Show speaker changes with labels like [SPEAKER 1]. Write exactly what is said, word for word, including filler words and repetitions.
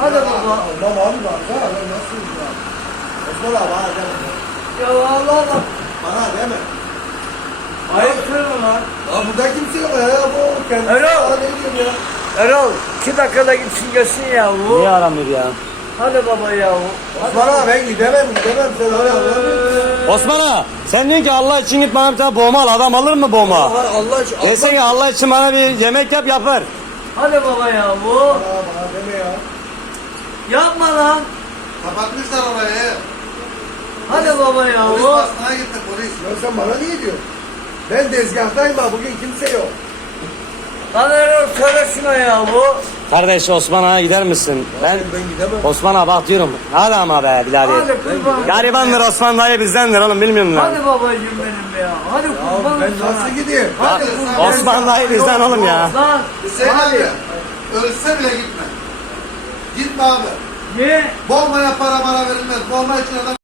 [SPEAKER 1] Hadi baba.
[SPEAKER 2] Almam abi bak. Ya ben nasıl ya? Osman abi bana deme.
[SPEAKER 1] Ya Allah Allah.
[SPEAKER 2] Bana deme.
[SPEAKER 1] Hayır söyleme lan.
[SPEAKER 2] Ya burada kimse yok ya. Bu kendisi.
[SPEAKER 1] Erol.
[SPEAKER 2] Bana ne diyorum ya?
[SPEAKER 1] Erol iki dakikada gitsin gelsin ya bu.
[SPEAKER 3] Niye aramıyor ya?
[SPEAKER 1] Hadi baba ya.
[SPEAKER 2] Osman abi ben gidemem gidemem sen öyle anlamıyorsun.
[SPEAKER 3] Osman ağa, sen diyorsun ki Allah için git bana bir tane boğma al. Adam alır mı boğma?
[SPEAKER 2] Allah için.
[SPEAKER 3] Desin ki Allah için bana bir yemek yap yapar.
[SPEAKER 1] Hadi baba ya bu.
[SPEAKER 2] Bana bana deme ya.
[SPEAKER 1] Yapma lan.
[SPEAKER 4] Kapatmışlar orayı.
[SPEAKER 1] Hadi baba ya
[SPEAKER 4] Polis
[SPEAKER 1] bu.
[SPEAKER 4] bastına gitti polis.
[SPEAKER 2] Ya sen bana niye diyorsun? Ben tezgahtayım ha bugün kimse yok.
[SPEAKER 1] Lan Erol söyle şuna ya bu.
[SPEAKER 3] Kardeş Osman ağa gider misin? Ben
[SPEAKER 2] Ben gidemem.
[SPEAKER 3] Osman ağa bak diyorum. Hadi ama be birader.
[SPEAKER 1] Hadi kurban.
[SPEAKER 3] Garibandır Osman dayı bizdendir oğlum bilmiyor musun lan?
[SPEAKER 1] Hadi babacığım benim ya. Hadi kurban
[SPEAKER 2] Ya ben
[SPEAKER 1] sana.
[SPEAKER 2] nasıl gideyim?
[SPEAKER 1] Hadi kurban.
[SPEAKER 3] Osman dayı bizden oğlum ya.
[SPEAKER 1] Lan.
[SPEAKER 4] Hüseyin
[SPEAKER 1] Hadi.
[SPEAKER 4] abi. Ölse bile gitme. Gitme abi.
[SPEAKER 1] Niye?
[SPEAKER 4] Boğmaya para mara verilmez. Boğma için adam